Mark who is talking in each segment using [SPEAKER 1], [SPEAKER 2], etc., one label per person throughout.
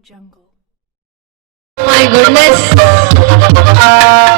[SPEAKER 1] jungle.
[SPEAKER 2] My goodness మళ్ళీ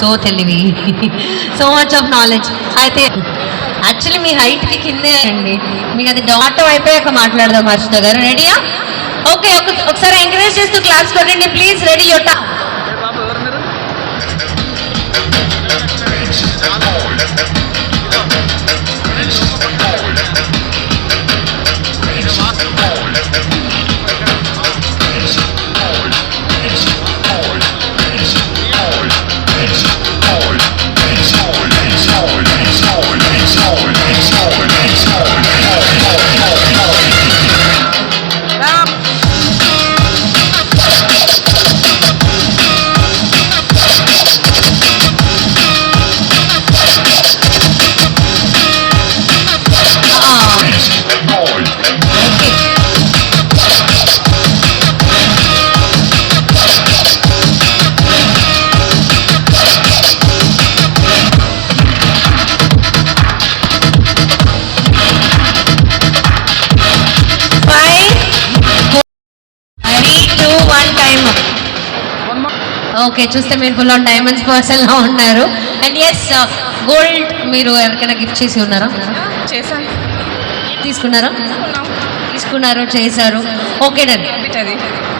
[SPEAKER 2] so తెలివి. So much of knowledge అయితే యాక్చువల్లీ మీ హైట్కి కిందే అండి. మీకు అది డాటం అయిపోయాక మాట్లాడదాం హర్షిత గారు. రెడీయా ఓకే ఒకసారి ఎంకరేజ్ చేస్తూ క్లాస్ కొట్టండి. ప్లీజ్ రెడీ యోటా ఓకే చూస్తే మీరు ఫుల్ ఆన్ డైమండ్స్ పర్సన్ లా ఉన్నారు. అండ్ ఎస్ గోల్డ్ మీరు ఎవరికైనా గిఫ్ట్ చేసి ఉన్నారా?
[SPEAKER 3] చేశాను.
[SPEAKER 2] తీసుకున్నారా? తీసుకున్నారు చేశారు. ఓకే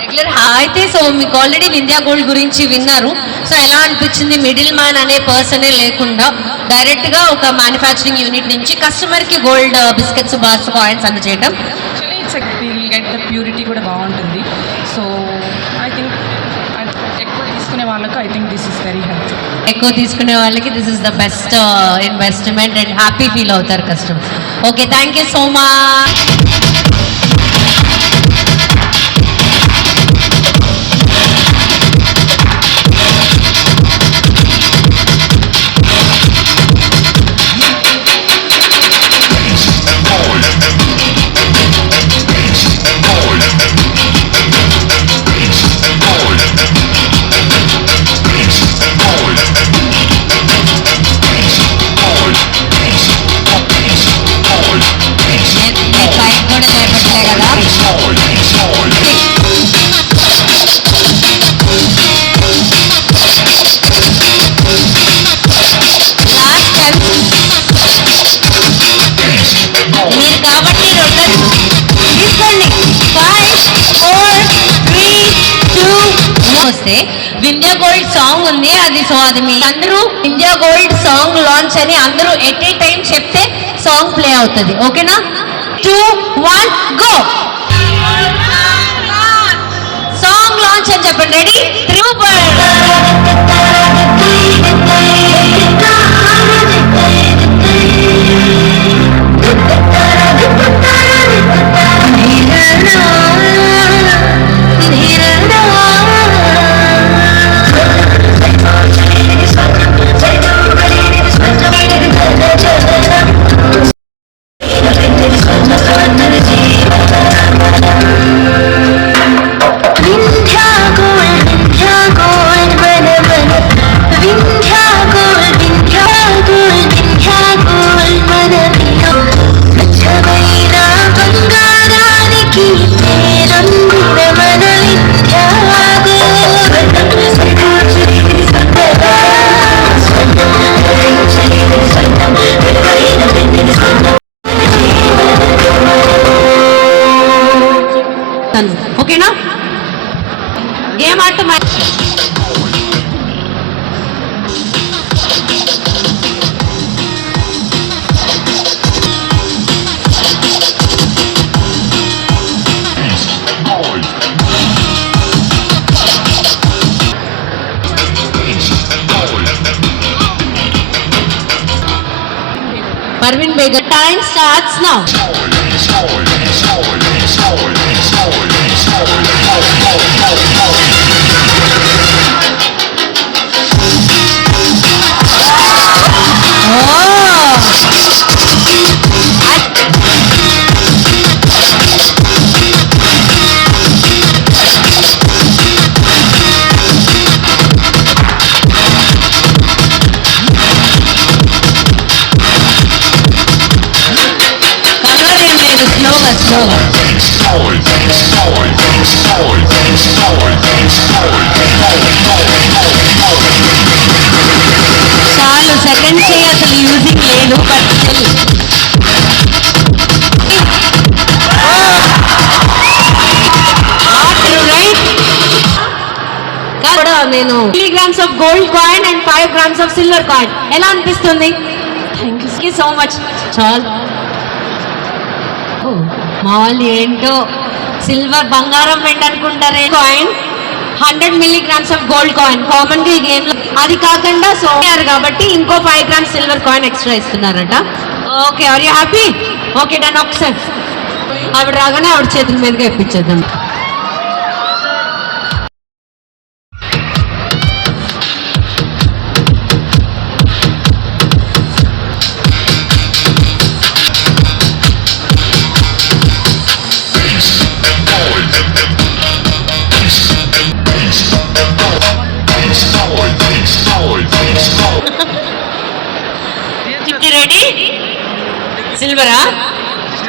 [SPEAKER 2] రెగ్యులర్ అయితే సో మీకు ఆల్రెడీ వింధ్యా గోల్డ్ గురించి విన్నారు. సో ఎలా అనిపించింది మిడిల్ మ్యాన్ అనే పర్సనే లేకుండా డైరెక్ట్గా ఒక మ్యానుఫ్యాక్చరింగ్ యూనిట్ నుంచి కస్టమర్కి గోల్డ్ బిస్కెట్స్ బార్స్ కాయిన్స్ అందజేయడం
[SPEAKER 3] actually it's will get the purity కూడా బాగుంటుంది సో ఐ థింక్ ఎక్కువ తీసుకునే వాళ్ళకి I think this is very health
[SPEAKER 2] ఎక్కువ తీసుకునే వాళ్ళకి this is the best investment and happy feel అవుతారు customers okay thank you so much చేస్తే వింధ్యా గోల్డ్ సాంగ్ ఉంది అది సో అది మీ అందరూ వింధ్యా గోల్డ్ సాంగ్ లాంచ్ అని అందరూ ఎట్ ఏ టైం చెప్తే సాంగ్ ప్లే అవుతుంది. ఓకేనా? Two one go song launch అని చెప్పండి. రెడీ
[SPEAKER 4] Just let me ತಂದು
[SPEAKER 2] ಓಕೆನಾ ಏಮಾಟ ಮಾಡಿ Parvin Bega. Time starts now. Second చే అసలు యూజింగ్ లేదు బట్ నేను? Three grams of gold coin and five grams of silver coin ఎలా అనిపిస్తుంది? థ్యాంక్ యూ సో మచ్ చాలా. ఓ, మా వాళ్ళు ఏంటో? సిల్వర్ బంగారం వెండి అనుకుంటారే coin hundred milligrams of gold coin. కామన్గా ఈ గేమ్లో అది కాకుండా సో కాబట్టి ఇంకో five grams silver coin extra ఇస్తున్నారట. Okay are you happy okay done ఒకసారి. ఆవిడ రాగానే ఆవిడ చేతుల మీదుగా ఇప్పించేద్దాం.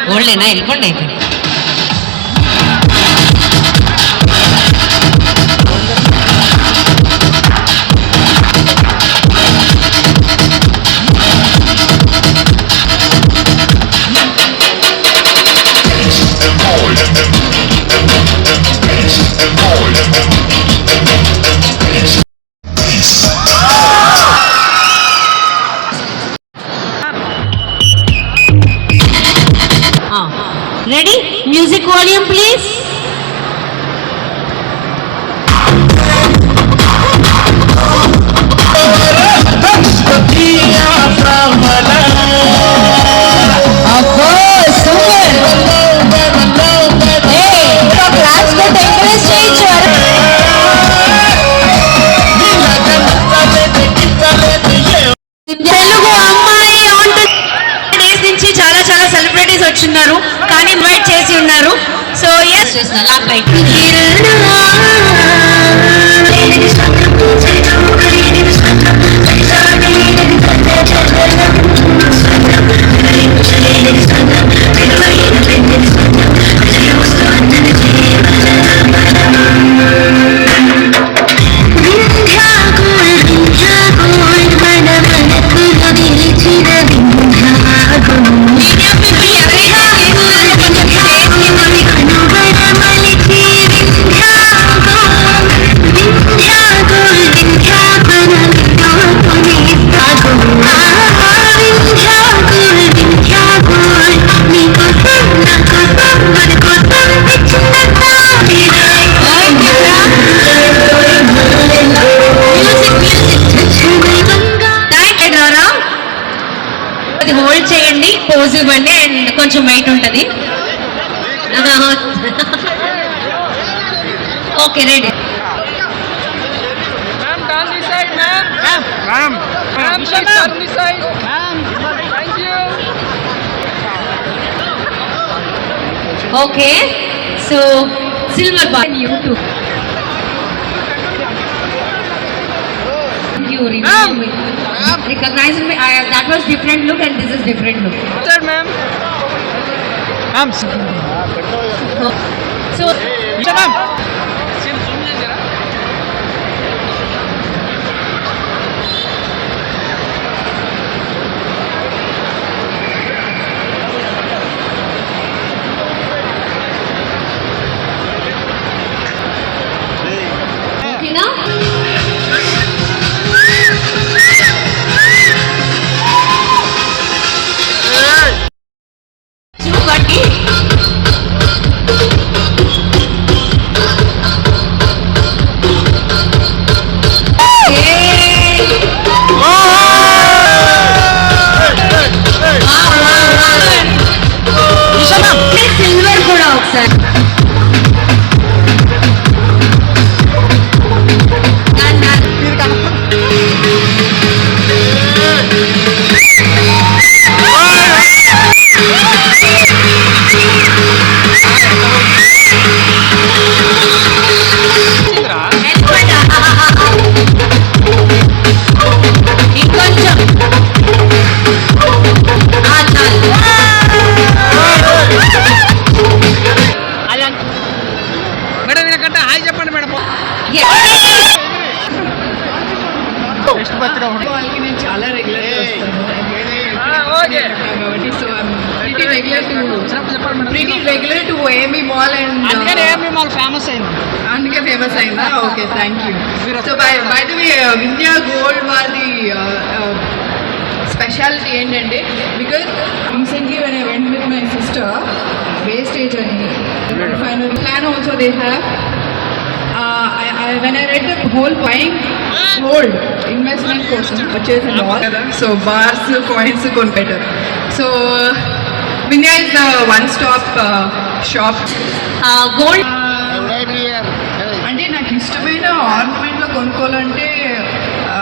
[SPEAKER 2] గోల్డేనా వెళ్ళిపోండి. అయితే
[SPEAKER 4] so yes Vindhya gold Okay. So, silver silver You
[SPEAKER 2] too. recognize me. I, that was different look and this is different look.
[SPEAKER 4] Sir, ma'am. Ma'am.
[SPEAKER 2] So,
[SPEAKER 4] so ma'am.
[SPEAKER 5] Speciality ఏంటంటే because recently when I went with my sister wastage అని final plan also they have when I read the whole buying gold investment కోసం వచ్చేసి కదా so bars coins కొని better so Vindhya is the one stop shop
[SPEAKER 2] gold
[SPEAKER 5] అంటే నాకు ఇష్టమైన ఆర్నమెంట్లో కొనుక్కోవాలంటే ఆ,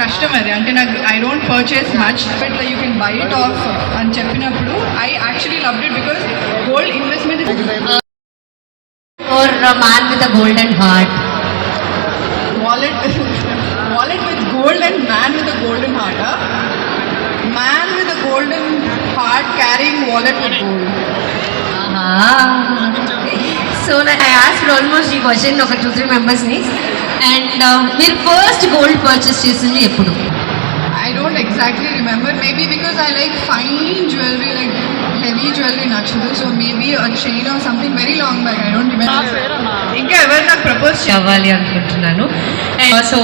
[SPEAKER 5] కష్టం అది. అంటే నాకు ఐ డోంట్ పర్చేస్ మచ్ ఇట్లా you can buy it off అని చెప్పినప్పుడు I actually love it because gold investment
[SPEAKER 2] or a man with a golden heart?
[SPEAKER 5] Wallet wallet with gold and man with a golden heart man with a golden heart carrying wallet with gold
[SPEAKER 2] so I ask almost ఈ question ఒక two three మెంబర్స్ని and మీరు first gold purchase చేసింది ఎప్పుడు?
[SPEAKER 5] I don't exactly remember. Maybe because I like fine jewelry, like heavy jewelry నచ్చదు so maybe a chain or something very long back. I don't remember. ఇంకా ఎవరు నాకు propose
[SPEAKER 2] అవ్వాలి అనుకుంటున్నాను. So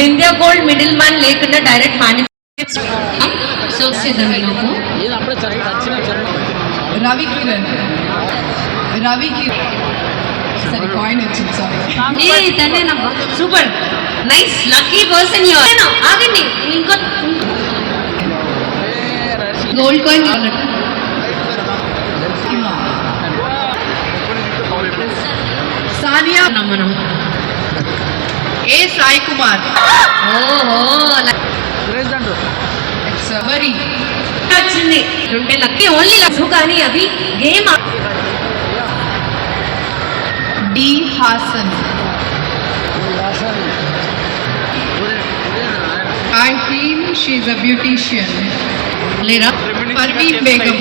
[SPEAKER 2] Vindhya gold middle man లేకుండా direct so
[SPEAKER 4] చర్మం
[SPEAKER 5] రవి కిరణ్ రవి కిరణ్ సరే coin వచ్చింది సారీ
[SPEAKER 2] ఏ తనే నాకు super nice lucky person you ఆగండి. ఇంకో గోల్డ్ కాయిన్
[SPEAKER 5] సానియా
[SPEAKER 2] మనం
[SPEAKER 5] ఏ సాయి కుమార్
[SPEAKER 2] ఓహో
[SPEAKER 4] ప్రెసిడెంట్
[SPEAKER 5] ఇట్స్ వరీ
[SPEAKER 2] వచ్చింది ఉంటే లక్కీ ఓన్లీ లక్కు కానీ అవి game
[SPEAKER 5] D Hasan I feel she a beautician
[SPEAKER 2] లేరా
[SPEAKER 5] పర్వీన్ బేగం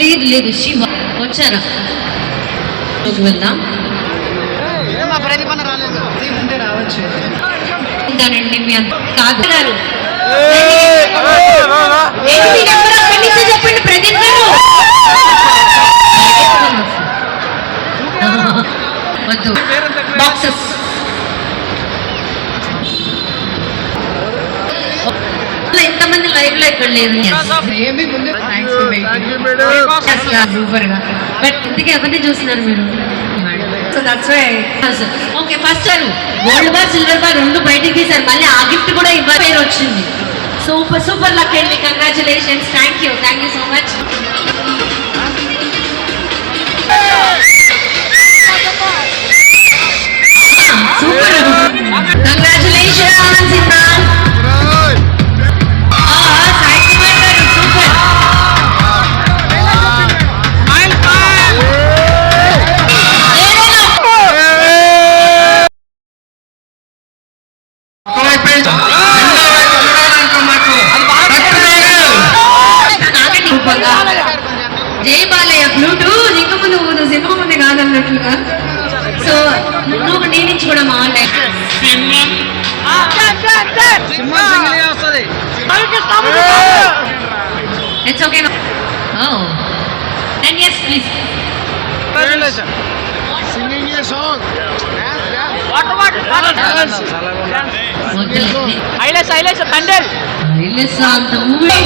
[SPEAKER 2] లేదు లేదు శివ వచ్చారా రోజు వెళ్దాం
[SPEAKER 4] మా ప్రతిపన్న రాలేదు
[SPEAKER 5] ఉంటే రావచ్చు
[SPEAKER 2] ఉంటానండి మీ కాదు గారు చెప్పండి ప్రదీప్ గారు వద్దు బాక్సెస్ ఎంతమంది లైవ్లో ఇక్కడ లేదు
[SPEAKER 5] ముందు
[SPEAKER 2] బట్ ఇంతకీ ఎవరిని చూస్తున్నారు మీరు
[SPEAKER 5] so that's why
[SPEAKER 2] okay first sir gold bar silver bar రెండు బయటికి తీశారు. మళ్ళీ ఆ గిఫ్ట్ కూడా ఇవ్వాలి పేరు వచ్చింది. సూపర్ సూపర్ లక్ అండి.
[SPEAKER 4] Congratulations thank
[SPEAKER 2] you thank you so much super
[SPEAKER 4] congratulations Imran highlights highlights Thandel
[SPEAKER 2] అంత మూవీ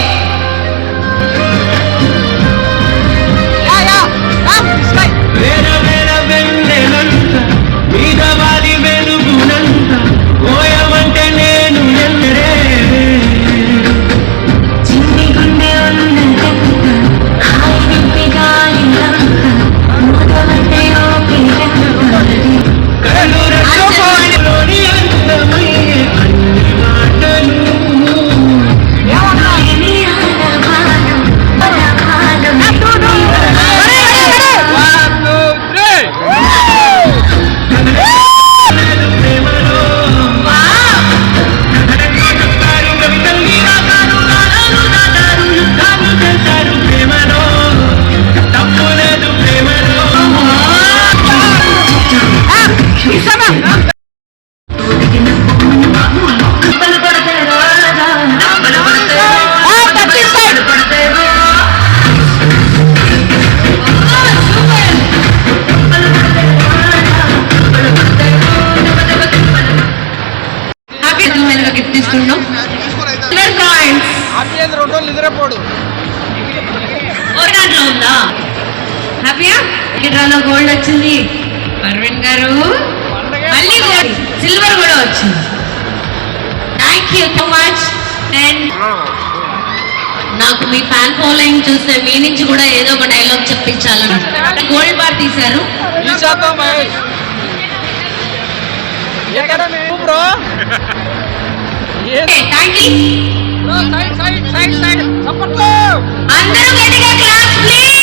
[SPEAKER 2] ఫ్యాన్ ఫాలోయింగ్ చూస్తే మీ నుంచి కూడా ఏదో ఒక డైలాగ్ చెప్పించాలని. గోల్డ్ బార్ తీశారు. అందరూ గట్టిగా క్లాస్ ప్లీజ్